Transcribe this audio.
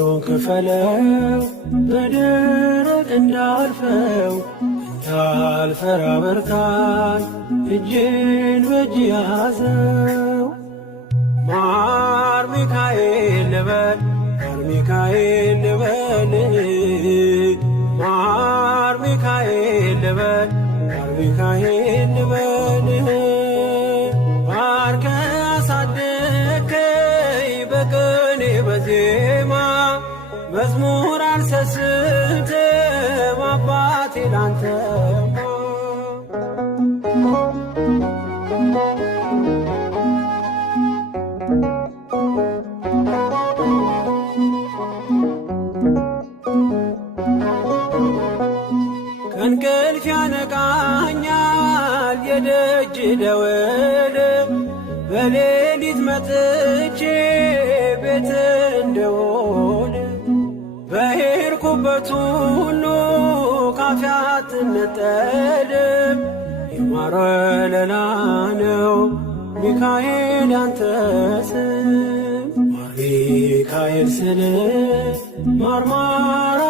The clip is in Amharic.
ባህሩን ክፈለው በደረቅ እንዳልፈው እንዳልፈራ በርታኝ እጄን በእጅ ያዘው። ማር ሚካኤል ልበል ማር ሚካኤል ልበል ማር ሚካኤል ልበል ማር ሚካኤል ልበል ባርከ አሳደከኝ በቅኔ በዜማ መዝሙር አልሰስትም አባቴ ላንተማ። ከእንቅልፍ ያነቃኛል የደጅ ደወል በሌሊት መጥቼ ቤት እንደውል በሄድኩበት ሁሉ ካፌ አትነጠልም። የማር ወለላ ነው ሚካኤል ያንተ ስም ማር ሚካኤል ስል ማርማራ